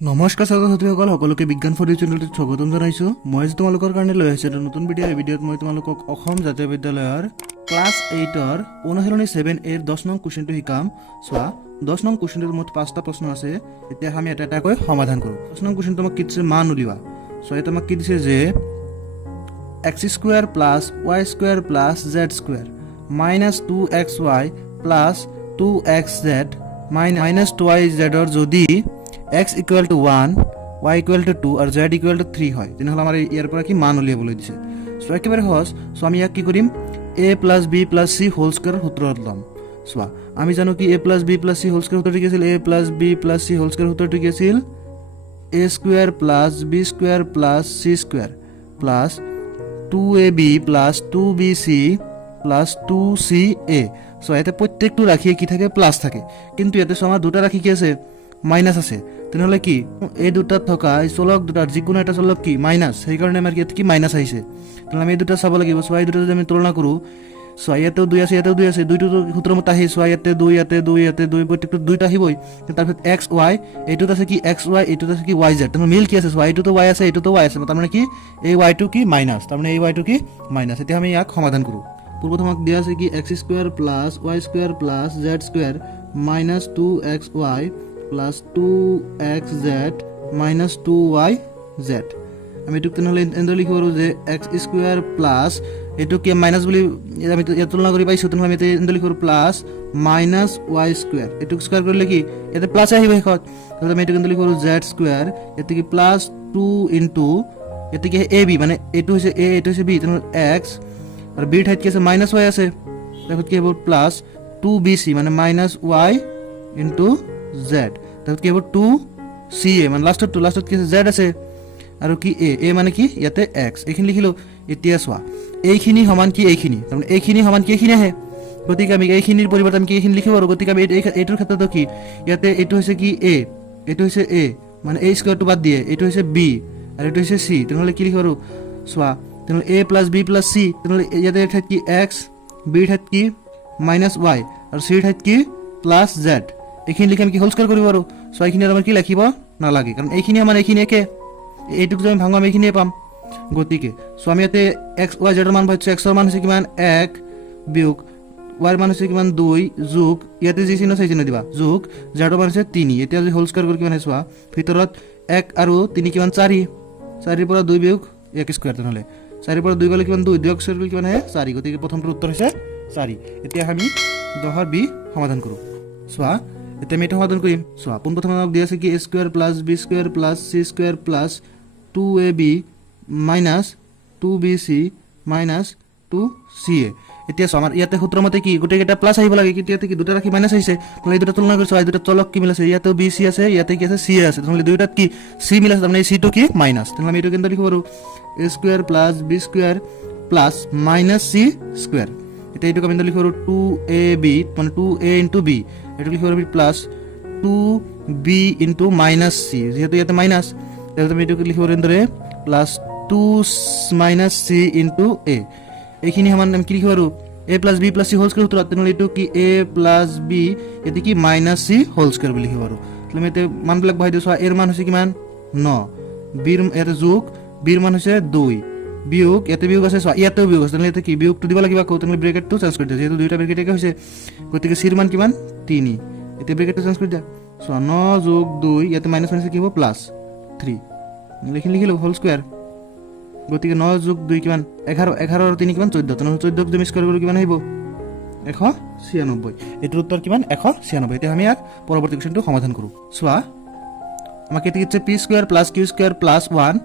নমস্কাৰ ছাত্ৰ ছাত্ৰীসকল সকলোকে বিজ্ঞান ফৰ ইউ চেনেলটোত স্বাগতম জনাইছোঁ। মই আজি তোমালোকৰ কাৰণে লৈ আহিছোঁ এটা নতুন ভিডিঅ'। এই ভিডিঅ'ত মই তোমালোকক অসম জাতীয় বিদ্যালয়ৰ ক্লাছ 8ৰ অনুশীলনী 7A 10 নং কুৱেশ্যনটো শিকাম। চোৱা 10 নং কুৱেশ্যনটোত মুঠ 5টা প্ৰশ্ন আছে। এতিয়া আমি এটা এটাকৈ সমাধান কৰোঁ। 10 নং কুৱেশ্যনটো আমাক কি দিছে, মান উলিওৱা। চোৱা ইয়াত আমাক কি দিছে যে x² + y² + z² - 2xy + 2xz - 2yz ৰ যদি x = 1 y = 2 আৰু z = 3 হয় তেনেহ'লে আমাৰ ইয়াৰ পৰা কি মান উলিয়াবলৈ দিছে। সো একেবাৰে সহজ। সো আমি ইয়াক কি কৰিম, a + b + c whole square সূত্ৰত ল'ম। চোৱা আমি জানো কি a + b + c whole square সূত্ৰটো কি আছিল, a + b + c whole square সূত্ৰটো কি আছিল, a² + b² + c² + 2ab + 2bc + 2ca। So ইয়াতে প্ৰত্যেকটো ৰাশিয়ে কি থাকে, প্লাস থাকে। কিন্তু ইয়াতে আমাৰ দুটা ৰাশি কি আছে, মাইনাস আছে। তেনেহ'লে কি এই দুটাত থকা এই চলক দুটাৰ যিকোনো এটা চলক কি মাইনাস, সেইকাৰণে আমাৰ ইয়াত কি মাইনাস আহিছে। তেনেহ'লে আমি এই দুটা চাব লাগিব। চোৱা এই দুটা যদি আমি তুলনা কৰোঁ, চোৱা ইয়াতেও 2 আছে, ইয়াতেও 2 আছে, দুইটো সূত্ৰৰ মতে আহি চোৱা ইয়াতে 2 ইয়াতে 2 ইয়াতে 2 প্ৰত্যেকটো দুইটা আহিবই। তাৰপিছত x y এইটোত আছে কি xy, এইটোত আছে কি yz। তেনেহ'লে মিল কি আছে, চোৱা এইটোতো y আছে, এইটোতো y আছে, তাৰমানে কি এই yটো কি মাইনাস, তাৰমানে এই yটো কি মাইনাস। এতিয়া আমি ইয়াক সমাধান কৰোঁ। পূৰ্বত আমাক দিয়া আছে কি x² + y² + z² - 2xy + 2xz - 2yz। আমি এইটোক তেনেহ'লে এনেদৰে লিখিব পাৰোঁ যে x² প্লাছ এইটো কি মাইনাছ বুলি আমি ইয়াত তুলনা কৰি পাইছোঁ। তেনেহ'লে আমি এনেদৰে লিখিব পাৰোঁ প্লাছ -y²। এইটোক স্কোৱাৰ কৰিলে কি ইয়াতে প্লাছ আহিব শেষত। তাৰপিছত আমি এইটোক এনেদৰে লিখিব পাৰোঁ z², ইয়াতে কি প্লাছ 2 ইনটু ইয়াতে কি ab, মানে এইটো হৈছে a এইটো হৈছে b, তেনেহ'লে x আৰু b ঠাইত কি আছে -y আছে। তাৰপিছত কি হ'ব প্লাছ 2bc মানে -y ইনটু z। তাৰপিছত কি হ'ব 2ca মানে লাষ্টত কি আছে z আছে আৰু কি a মানে কি ইয়াতে x। এইখিনি লিখিলোঁ। এতিয়া চোৱা এইখিনি সমান কি এইখিনি, তাৰমানে এইখিনি সমান কি এইখিনি আহে। গতিকে আমি এইখিনিৰ পৰিৱৰ্তে আমি কি এইখিনি লিখিব পাৰোঁ। গতিকে আমি এইটোৰ ক্ষেত্ৰতো কি ইয়াতে এইটো হৈছে কি a, এইটো হৈছে a মানে a স্কোৱাৰটো বাদ দিয়ে, এইটো হৈছে b আৰু এইটো হৈছে c। তেনেহ'লে কি লিখিব পাৰোঁ, চোৱা তেনেহ'লে a + b + c, তেনেহ'লে ইয়াতে ঠাইত কি x, b ঠাইত কি -y আৰু c ঠাইত কি +z। এইখিনি লিখি আমি কি হোল স্কয়াৰ কৰিব পাৰোঁ। চ' এইখিনি আমাৰ কি লিখিব নালাগে, কাৰণ এইখিনি আমাৰ এইখিনি একে, এইটোক যদি আমি ভাঙো আমি এইখিনিয়ে পাম। গতিকে চ' আমি ইয়াতে x y z ৰ মান পাইছোঁ। x ৰ মান হৈছে কিমান 1 বিয়োগ y ৰ মান হৈছে কিমান 2 যোগ ইয়াতে যি চিহ্ন সেই চিহ্ন দিবা যোগ z ৰ মান হৈছে 3। এতিয়া যদি হোল স্কয়াৰ কৰি কিমান চোৱা ভিতৰত 1 আৰু 3 কিমান 4, 4ৰ পৰা 2 বিয়োগ 1 স্কয়াৰ, তেনেহ'লে 4ৰ পৰা 2 গ'লে কিমান 2 স্কয়াৰ কৰি কিমান আহে 4। গতিকে প্ৰথমটোৰ উত্তৰ হৈছে 4। এতিয়া আমি 10 ৰ b সমাধান কৰোঁ। চোৱা এতিয়া আমি এইটো সমাধান কৰিম। চোৱা পোনপ্ৰথমে আমাক দিয়া আছে কি a² + b² + c² + 2ab - 2bc - 2ca। এতিয়া চোৱা আমাৰ ইয়াতে সূত্ৰ মতে কি গোটেইকেইটা প্লাছ আহিব লাগে, কিন্তু ইয়াতে কি দুটা ৰাশি মাইনাছ আহিছে। নহ'লে এই দুটা তুলনা কৰিছোঁ, এই দুটা তলক কি মিল আছে, ইয়াতেও bc আছে, ইয়াতে কি আছে c আছে। নহ'লে দুয়োটাত কি c মিল আছে, তাৰমানে এই cটো কি মাইনাছ। তেনেহ'লে আমি এইটো কেনেদৰে লিখিব পাৰোঁ, a² + b² + -c²। এতিয়া এইটোক আমি লিখিব পাৰোঁ 2ab মানে 2a × b, এইটো লিখিব পাৰোঁ প্লাছ 2b × -c, যিহেতু ইয়াতে মাইনাছ তাৰপিছত আমি এইটোক লিখিব পাৰোঁ এনেদৰে প্লাছ 2 - c × a। এইখিনি সমান আমি কি লিখিব পাৰোঁ a + b + c whole square সূত্ৰত। তেনেহ'লে এইটো কি a + b ইয়াতে কি -c হোল স্কয়াৰ বুলি লিখিব পাৰোঁ। আমি ইয়াতে মানবিলাক বহাই দিওঁ। চোৱা এৰ মান হৈছে কিমান 9, বিৰ ইয়াতে যোগ বিৰ মান হৈছে 2 বিয়োগ ইয়াতে বিয়োগ আছে, চোৱা ইয়াতেও বিয়োগ আছে, তেনেহ'লে ইয়াতে কি বিয়োগটো দিব লাগিব আকৌ। তেনেহ'লে ব্ৰেকেটটো চেঞ্জ কৰি দিয়া, যিহেতু দুইটা ব্ৰেকেট একে হৈছে। গতিকে চিৰ মান কিমান 3, এতিয়া ব্ৰেকেটটো চেঞ্জ কৰি দিয়া। চোৱা 9 যোগ 2 ইয়াতে মাইনাছ মাইনাছ কি হ'ব প্লাছ 3, এইখিনি লিখিলোঁ হোল স্কয়াৰ। গতিকে 9 যোগ 2 কিমান 11, 11 আৰু 3 কিমান 14, তেনেহ'লে 14ক যদি স্কয়াৰ কৰোঁ কিমান আহিব 196। এইটোৰ উত্তৰ কিমান 196। এতিয়া আমি ইয়াক পৰৱৰ্তী কুৱেশ্যনটো সমাধান কৰোঁ। চোৱা আমাক এতিয়া দিছে p² + q² + 1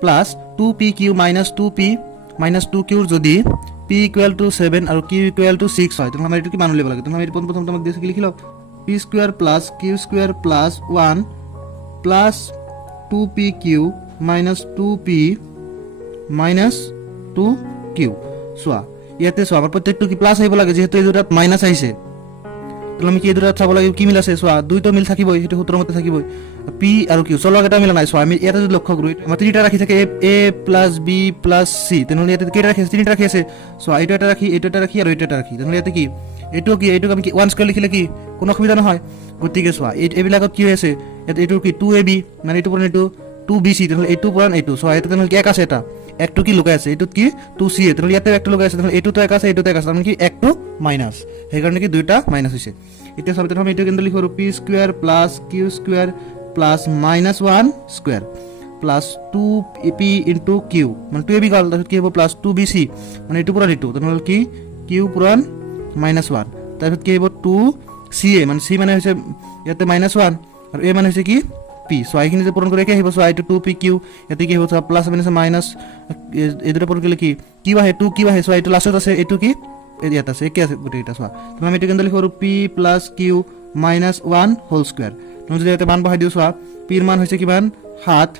+ 2pq - 2p - 2q যদি p = 7 আৰু q = 6 হয়, তেনেহ'লে আমাৰ এইটো কি মান উলিয়াব লাগে। তেনেহ'লে এইটো প্ৰথমতে আমাক দিছে কি লিখি লওক, p² + q² + 1 + 2pq - 2p - 2q। চোৱা ইয়াতে চোৱা আমাৰ প্ৰত্যেকটো কি প্লাছ আহিব লাগে, যিহেতু এই দুটাত মাইনাছ আহিছে। তাহলে আমি কি দুটাত চাব লাগিব কি মিল আছে। চোৱা দুইটো মিল থাকিবই, সেইটো সূত্ৰৰ মতে থাকিবই। p আৰু q চলক এটা মিলা নাই। চোৱা আমি ইয়াতে যদি লক্ষ্য কৰোঁ আমাৰ তিনিটা ৰাখি থাকে a + b + c, তেনেহ'লে ইয়াতে কেইটা ৰাখি আছে 3টা ৰাখি আছে। চোৱা এইটো এটা ৰাখি, এইটো এটা ৰাখি আৰু এইটো এটা ৰাখি, তেনেহ'লে ইয়াতে কি এইটো কি এইটোক আমি 1 স্কয়াৰ লিখিলে কি কোনো অসুবিধা নহয় গতিকে চোৱা এইবিলাকত কি হৈছে এইটো কি 2ab মানে এইটো পুৰান এইটো 2bc তেনেহ'লে এইটো পুৰান এইটো চোৱা এইটো তেনেহ'লে কি এক আছে এটা একটো কি লুকাই আছে এইটোত কি 2ca তেনেহ'লে ইয়াতে একটো লুকাই আছে তেনেহ'লে এইটোতো এক আছে এইটোতো এক আছে মানে কি একটো মাইনাছ সেইকাৰণে কি দুইটা মাইনাছ হৈছে এতিয়া চাব তেনেহ'লে এইটো কিন্তু লিখো p square plus q square plus -1 square plus 2p into q মানে 2ab গ'ল তাৰপিছত কি হ'ব প্লাছ 2bc মানে এইটো পুৰান এইটো তেনেহ'লে কি q পুৰান -1 তাৰপিছত কি হ'ব 2ca মানে c মানে হৈছে ইয়াতে -1 আৰু a মানে হৈছে কি p সো আইখিনি যে পূরণ করে কি আহিব সো আইটো 2pq ইয়াতে কি হ'ব প্লাস মানে মাইনাস এদৰে পূৰণ কৰিলে কি কি বাহে 2 কি বাহে সো আইটো লাস্টত আছে এটো কি ইয়াত আছে কি আছে গোটেইটা সো তুমি আমি এটো কেন লিখো p + q - 1 হোল স্কয়ার তুমি যদি ইয়াতে মান বহাই দিও সো p এর মান হৈছে কিমান 7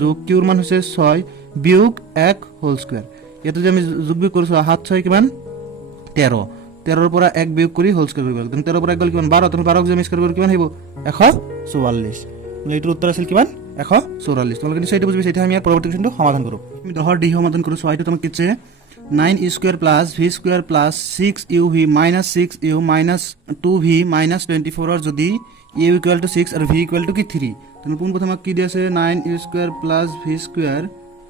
যোগ q এর মান হৈছে 6 বিয়োগ 1 হোল স্কয়ার ইয়াতে যদি আমি যোগ বিয়োগ করছো 7 6 কিমান 13 13 এর পৰা 1 বিয়োগ কৰি হোল স্কয়াৰ কৰিব তুমি 13 এৰ পৰা 1 গল কিমান 12 তুমি 12 ক যদি স্কয়াৰ কৰি কিমান আহিব 144 এইটোৰ উত্তৰ আছিল কিমান 144 তোমালোকে নিশ্চয় এইটো বুজিবা সেটা আমি পৰৱৰ্তী কোৱেশ্চনটো সমাধান কৰো আমি 10 ৰ ডি সমাধান কৰো সো এইটো তোমাক কিছে 9 square plus v square plus 6uv minus 6u minus 2v minus 24 আর যদি u equal to 6 are v equal to কি 3 তাহলে কোন প্রথমে কি দিয়েছে 9u square plus v square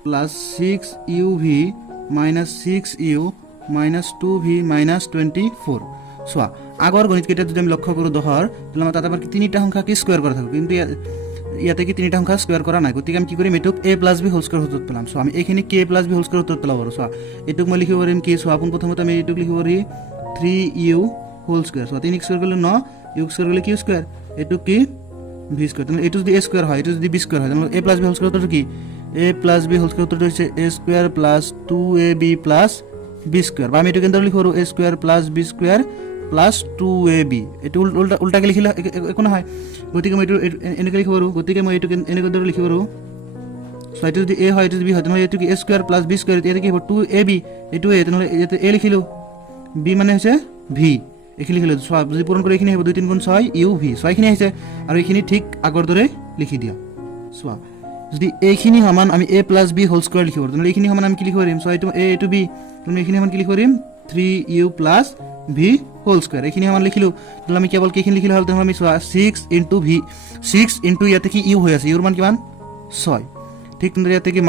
plus 6uv minus 6u minus 2v minus 24 so আগৰ গণিত কেইটা যদি আমি লক্ষ্য কৰো 10 তাহলে আমরা তাতে আবার কি তিনটা সংখ্যা কি স্কয়ার করা থাকবে কিন্তু ইয়াতে কি তিনটা সংখ্যা স্কয়ার করা নাই গতিকে আমি কি কৰিম এটুক a + b হোল স্কয়ার উত্তর পেলাম সো আমি এইখিনি k + b হোল স্কয়ার উত্তর পেলাম সো এটুক মই লিখিব পাৰিম কি সো আপোন প্ৰথমতে আমি এটুক লিখিব পাৰি 3u whole square so 3 square করলে 9 u স্কয়ার করলে q স্কয়ার এটুক কি v স্কয়ার তাহলে এটু যদি a স্কয়ার হয় এটু যদি b স্কয়ার হয় তাহলে a + b হোল স্কয়ার উত্তর কি a + b হোল স্কয়ার উত্তর হচ্ছে a square + 2ab + b square বা আমি এটু কেন লিখব a square + b square plus 2ab এটো উল্টাকে লিখিলে একো নহয় গতিকে মই এটো এনেকে লিখিব পাৰো গতিকে মই এটো এনেকে দৰে লিখিব পাৰো সো এটো যদি a হয় এটো যদি b হয় তেনে এটো কি a square plus b square এটো কি হ'ব 2ab এটো a তেনে এটো a লিখিলো b মানে হৈছে v এখিনি লিখিলো সো যদি পূরণ কৰি এখিনি হ'ব 2 3 গুণ 6 uv 6 খিনি আহিছে আৰু এখিনি ঠিক আগৰ দৰে লিখি দিয়া সো যদি এইখিনি সমান আমি a + b হোল স্কয়ার লিখিব তেনে এইখিনি সমান আমি কি লিখিব পাৰিম সো এটো a এটো b তেনে এইখিনি সমান কি লিখিব পাৰিম 3u + v হোল স্কয়ার এখিনি আমরা লিখিলো তাহলে আমি কেবল কিখিনি লিখিলে হল তাহলে আমি 6 * v 6 * ইয়াতে কি u হৈ আছে ইউর মান কিমান 6 ঠিক তেনে ইয়াতে কি -2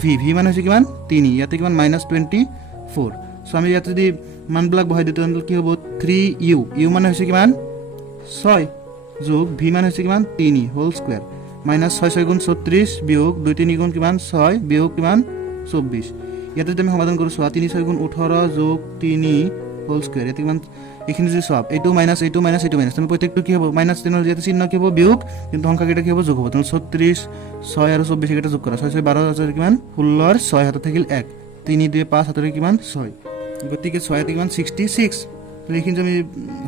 * v v মান হৈছে কিমান 3 ইয়াতে কিমান -24 সো আমি ইয়াতে যদি মানবিলাক বহাই দিও তাহলে কি হ'ব 3u u মান হৈছে কিমান 6 যোগ v মান হৈছে কিমান 3 হোল স্কয়ার -6 6 গুণ 36 বিয়োগ 2 3 গুণ কিমান 6 বিয়োগ কিমান 24 ইয়াতে যদি আমি সমাধান কৰো 3 6 গুণ 18 যোগ 3 হোল স্কয়ার এতে কিমান এখিনি যদি সব এইটো মাইনাস এইটো মাইনাস এইটো মাইনাস তুমি প্রত্যেকটো কি হ'ব মাইনাস তেনল যেতে চিহ্ন কি হ'ব বিয়োগ কিন্তু সংখ্যা কেটা কি হ'ব যোগ হ'ব তেন 36 6 আর 24 কেটা যোগ করা 6 6 12 হাজার কিমান 16 আর 6 হাতে থাকিল 1 3 2 5 হাতে কিমান 6 গতিকে 6 হাতে কিমান 66 তো এখিনি আমি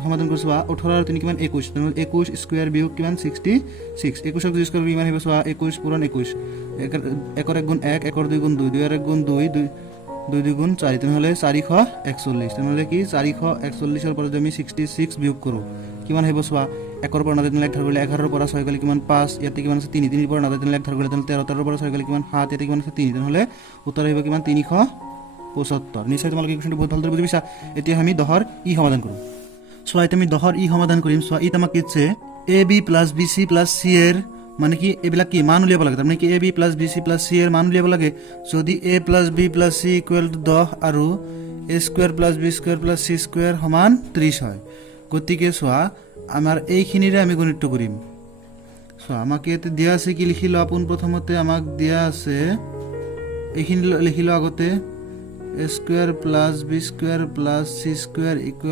সমাধান করছো 18 আর 3 কিমান 21 তেন 21 স্কয়ার বিয়োগ কিমান 66 21 এর স্কয়ার কিমান হবে 21 পুরন 21 1 এর 1 গুণ 1 1 এর 2 গুণ 2 2 এর 1 গুণ 2 2 2 গুণ 4 তেনহলে 441 তেনহলে কি 441 এর পরে যদি আমি 66 বিয়োগ কৰো কিমান হইব সোয়া 1 এর পর না দিলে 1 ধর গলে 11 এর পর 6 গলে কিমান 5 ইয়াতে কিমান আছে 3 3 এর পর না দিলে 1 ধর গলে 13 13 এর পর 6 গলে কিমান 7 ইয়াতে কিমান আছে 3 তেনহলে উত্তর হইব কিমান 375 নিশ্চয় তোমালোকে কোৱেশ্চনটো বহুত ভালদৰে বুজি পাইছা এতিয়া আমি 10 ৰ ই সমাধান কৰো সো আইতে আমি 10 ৰ ই সমাধান কৰিম সো ই তোমাক কিছে ab + bc + c এর মানে কি এবিলা কি মান উলিয়াব লাগে মানে কি ab + bc + c এর মান উলিয়াব লাগে যদি a + b + c = 10 আৰু a² + b² + c² সমান 30 হয় গতিকে সোয়া আমাৰ এইখিনিৰে আমি গণিতটো কৰিম সো আমাকে এতে দিয়া আছে কি লিখিলো আপোন প্ৰথমতে আমাক দিয়া আছে এইখিনি লিখিলো আগতে a² + b² + c² =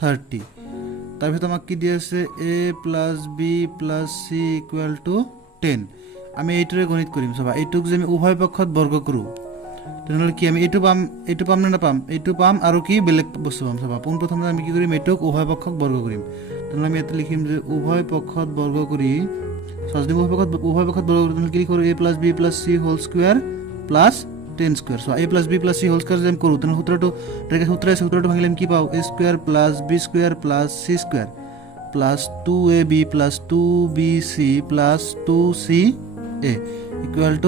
30 তারপর আমাক কি দিয়া আছে a + b + c = 10 আমি এইটোৰে গণিত কৰিম সবা এইটুক যে আমি উভয় পক্ষত বৰ্গ কৰো তেনহলে কি আমি এইটো পাম না পাম এইটো পাম আৰু কি বেলেগ বস্তু পাম সবা পোন প্ৰথমে আমি কি কৰিম এইটুক উভয় পক্ষক বৰ্গ কৰিম তেনহলে আমি এতে লিখিম যে উভয় পক্ষত বৰ্গ কৰি সহজে উভয় পক্ষত বৰ্গ কৰি তেনহলে কি লিখো a + b + c whole square + 10 square so a + b + c whole square যেম কৰো তেন সূত্ৰটো ভাঙিলে কি পাও a² + b² + c² + 2ab + 2bc + 2ca =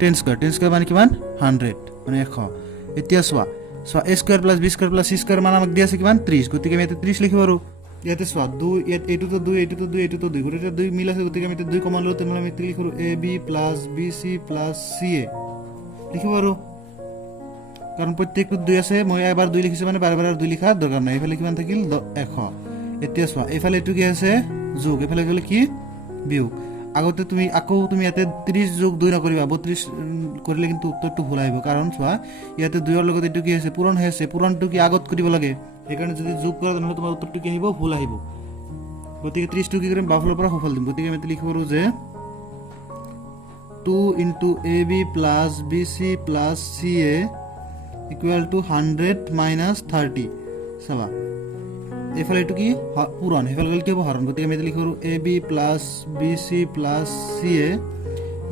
10 square মানে কিমান 100 মানে 100 এতিয়া সোয়া চোৱা a square plus b square plus c square মান আমাক দিয়া আছে কিমান 30 গতিকে আমি ইয়াতে 30 লিখিব আৰু ইয়াতে চোৱা 2 এইটোতো 2 এইটোতো 2 এইটোতো 2 গতিকে 2 মিল আছে গতিকে আমি ইয়াতে 2 কমন লওঁ তেনে আমি লিখিব আৰু ab plus bc plus ca লিখিব আৰু কাৰণ প্ৰত্যেকটো 2 আছে মই এবাৰ 2 লিখিছো মানে বাৰে বাৰে 2 লিখা দৰকাৰ নাই এফালে কিমান থাকিল 100 এতিয়া চোৱা এফালে এটো কি আছে যোগ এফালে গলে কি বিয়োগ আগতে তুমি ইয়াতে 30 যোগ 2 নকৰিবা 32 কৰিলে কিন্তু উত্তৰটো ভুল আহিব কাৰণ চোৱা ইয়াতে 2 ৰ লগত এটো কি আছে পূৰণ হৈ আছে পূৰণটো কি আগত কৰিব লাগে এইকাৰণে যদি যোগ কৰা তেনেহলে তোমাৰ উত্তৰটো কি আহিব ভুল আহিব গতিকে 30 টো কি কৰিম বাফলৰ পৰা সফল দিম গতিকে আমি লিখিব আৰু যে 2 into ab plus bc plus ca equal to 100 minus 30 চাবা এফালে এটো কি পূৰণ এফালে গলে কি হ'ব হৰণ গতিকে আমি লিখো ab plus bc plus ca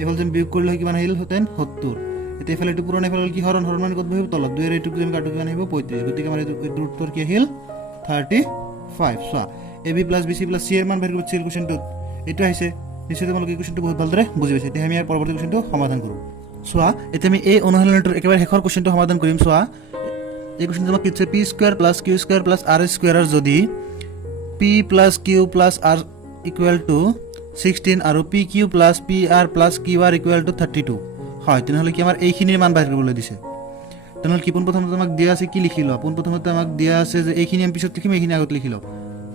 এফালে যেন বিয়োগ কৰিলে কিমান আহিল হতেন 70 এতিয়া এফালে এটো পূৰণ এফালে কি হৰণ হৰণ মানে কত বহিব তলত 2 এৰ এটো যেন কাটো কিমান আহিব 35 গতিকে আমাৰ এটো উত্তৰ কি আহিল 35 চোৱা ab plus bc plus ca এৰ মান বেৰ কৰিছিল কোৱেশ্চনটোত এটো আহিছে নিশ্চয় তোমালোকে কোৱেশ্চনটো বহুত ভালদৰে বুজি পাইছা এতিয়া আমি ইয়াৰ পৰৱৰ্তী কোৱেশ্চনটো সমাধান কৰো চোৱা এতিয়া আমি এই অনুশীলনটোৰ একেবাৰে শেষৰ কোৱেশ্চনটো সমাধান কৰিম চোৱা এই কোৱেশ্চনটো আমাক কিছে p square plus q square plus r স্কয়াৰৰ যদি p plus q plus r equal to 16 আৰু pq plus pr plus qr equal to 32 হয় তেনেহলে কি আমাৰ এইখিনিৰ মান বাহিৰ কৰিবলৈ দিছে তেনেহলে কি প্ৰথমতে আমাক দিয়া আছে কি লিখি লও প্ৰথমতে আমাক দিয়া আছে যে এইখিনি আমি পিছত লিখিম এইখিনি আগত লিখি লও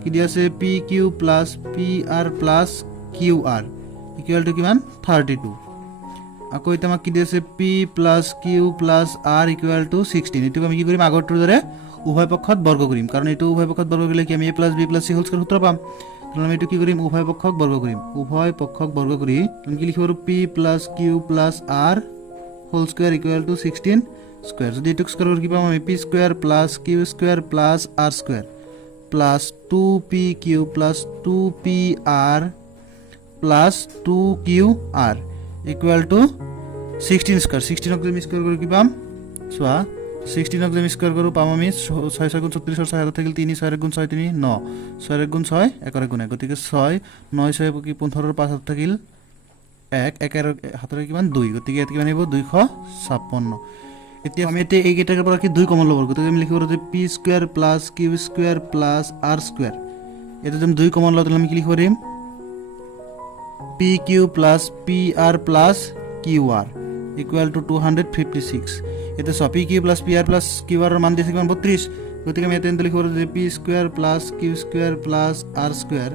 কি দিয়া আছে pq plus pr plus qr equal to কিমান 32 আকৌ এটা আমাক কি দিয়া আছে p plus q plus r equal to 16 এটো আমি কি কৰিম আগৰটোৰ দৰে উভয় পক্ষত বৰ্গ কৰিম কাৰণ এটো উভয় পক্ষত বৰ্গ কৰিলে কি আমি a plus b plus c whole square সূত্ৰ পাম তাহলে আমি এটো কি কৰিম উভয় পক্ষক বৰ্গ কৰিম উভয় পক্ষক বৰ্গ কৰি আমি কি লিখিব আৰু p plus q plus r whole square equal to 16 square যদি এটো স্কয়াৰ কৰি কি পাম আমি p square plus q square plus r square plus 2pq plus 2pr plus 2qr equal to 16 square 16 ক আমি স্কয়াৰ কৰি কি পাম চোৱা 16 ক আমি স্কয়াৰ কৰো পাম আমি 6 6 গুণ 36 ৰ 6 থাকিল 3 6 গুণ 6 3 9 6 গুণ 6 1 গুণ 1 গতিকে 6 9 6 কি 15 ৰ 5 থাকিল 1 1 এৰ হাতৰে কিমান 2 গতিকে এত কিমান হ'ব 256 এতিয়া আমি এই কেইটাৰ পৰা কি 2 কমন ল'ব গতিকে আমি লিখিব যে p square plus q square plus r square এটা যদি 2 কমন লওঁ তাহলে আমি কি লিখিব পাৰিম pq plus pr plus qr equal to 256 এটা সব pq plus pr plus qr এর মান দিছে কিমান 32 গতিকে আমি এতে লিখিব যে p square plus q square plus r square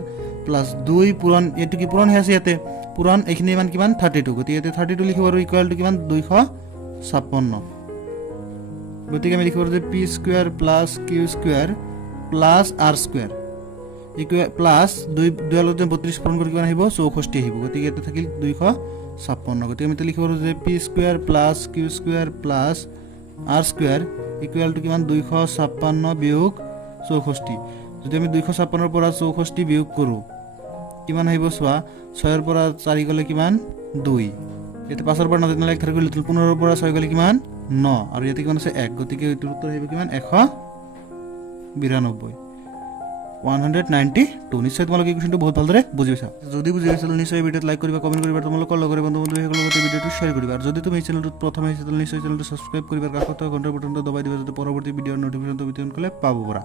plus 2 পূরণ এটো কি পূরণ হৈ আছে এতে পূরণ এখিনি মান কিমান 32 গতিকে এতে 32 লিখিব আৰু ইকুয়াল টু কিমান 256 গতিকে আমি লিখিব যে p square plus q square plus r square equal plus 2 দুয়ালত 32 পূরণ কৰি কিমান আহিব 64 আহিব গতিকে এটা থাকিল 256 গতিকে আমি লিখিব যে p square plus q square plus r square equal to কিমান 256 বিয়োগ 64 যদি আমি 256 ৰ পৰা 64 বিয়োগ কৰো কিমান আহিব চোৱা 6 ৰ পৰা 4 গলে কিমান 2 এতে 5 ৰ পৰা 9 দিনলৈ 11 গলে 15 ৰ পৰা 6 গলে কিমান 9 আৰু ইয়াতে কিমান আছে 1 গতিকে এটোৰ উত্তৰ আহিব কিমান 192 192 নিশ্চয় তোমালোকে কোৱেশ্চনটো বহুত ভালদৰে বুজি পাইছা যদি বুজি পাইছা নিশ্চয় ভিডিঅ'ত লাইক কৰিবা কমেন্ট কৰিবা তোমালোকৰ লগৰ বন্ধু-বান্ধৱীসকলৰ লগত ভিডিঅ'টো শ্বেয়াৰ কৰিবা আৰু যদি তুমি এই চেনেলটোত প্ৰথম আহিছা তেন্তে নিশ্চয় চেনেলটো সাবস্ক্ৰাইব কৰিবা কাষত থকা ঘণ্টাৰ বাটনটো দবাই দিবা যাতে পৰৱৰ্তী ভিডিঅ'ৰ নটিফিকেশ্যনটো বিতৰণ কৰিলে পাব পাৰা